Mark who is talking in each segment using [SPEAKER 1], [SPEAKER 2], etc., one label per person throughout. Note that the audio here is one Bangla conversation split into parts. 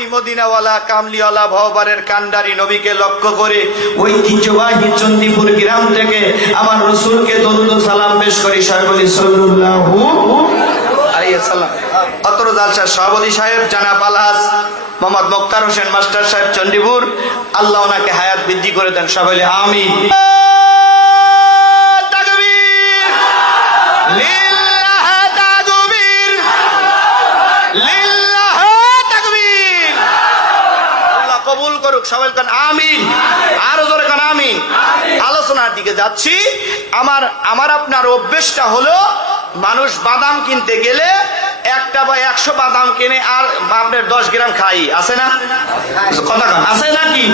[SPEAKER 1] মদিনাওয়ালা কামলিওয়ালা ভববারের কান্ডারি নবীকে লক্ষ্য করে ঐতিহ্যবাহী চন্দিপুর গ্রাম থেকে আমার রসুলকে দরুদ সালাম পেশ করি। হোসেন, মাস্টার সাহেব আল্লাহ ওনাকে হায়াত বৃদ্ধি করে দেন। সবাই আমি কবুল করুক, সবাই কান আমিন। আরও জোরে কান, আমিন। আলোচনার দিকে যাচ্ছি। আমার আমার আপনার অভ্যেসটা হলো, মানুষ বাদাম কিনতে গেলে একটা বা একশো বাদাম কিনে আর আপনার দশ গ্রাম খাই। আছে না? কথা আছে নাকি?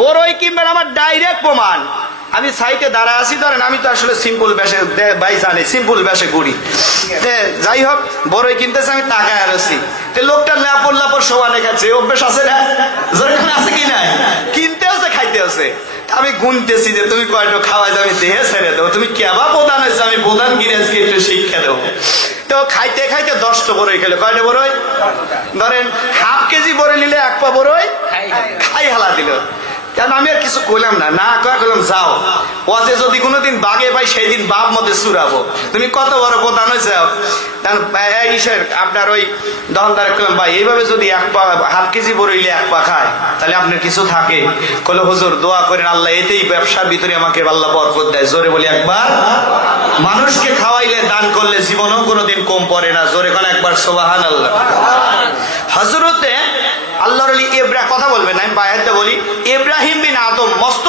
[SPEAKER 1] বড়ই কিনবেন, আমার ডাইরেক্ট প্রমাণ। আমি সাইটে দাঁড়া আছি, ধরেন আমি তো আসলে সিম্পল বেশে বাই জানি সিম্পল বেশে করি। যাই হোক বড়ই কিনতেছে আমি টাকায় তে লোকটা ল্যাপর ল্যাপর সবানে খাচ্ছে এই অভ্যেস আছে না? যেরকম আছে কি নাই? কিনতে আছে খাইতে আছে। আমি গুনতেছি যে তুমি কয়টা খাওয়াই আমি দেহে ছেড়ে দেবো। তুমি কেবা প্রধান হয়েছে? আমি প্রধান গিরাজকে একটু শিক্ষা দেবো। তো খাইতে খাইতে দশটা বড়ই খেলে। কয়টা বড়ই? ধরেন হাফ কেজি বড়ই নিলে এক পা বড়ই? খাই হালা দিল। আমি আর কিছু কইলাম না? না কইলাম, যাও। যদি কোনোদিন বাগে পাই সেই দিন বাপ মতে তুমি কত বড় প্রধান আপনার ওই দহনদারে কইলাম, ভাই, এইভাবে যদি এক পা, হাফ কেজি বড়ইলে এক পা খায়, তাহলে আপনার কিছু থাকে। কলে হুজুর, দোয়া করেন, আল্লাহ এতেই ব্যবসার ভিতরে আমাকে আল্লাহ বরকত দেয়। জোরে বলি, একবার মানুষকে খাওয়াইলে, দান করলে জীবনও কোনোদিন কম পড়ে না। জোরে কোন, একবার সোবাহান আল্লাহ হজরতে আল্লাহর আলী ইব্রাহ কথা বলবেন না, আমি বাইরে বলি ইব্রাহিম বিন আদম মস্ত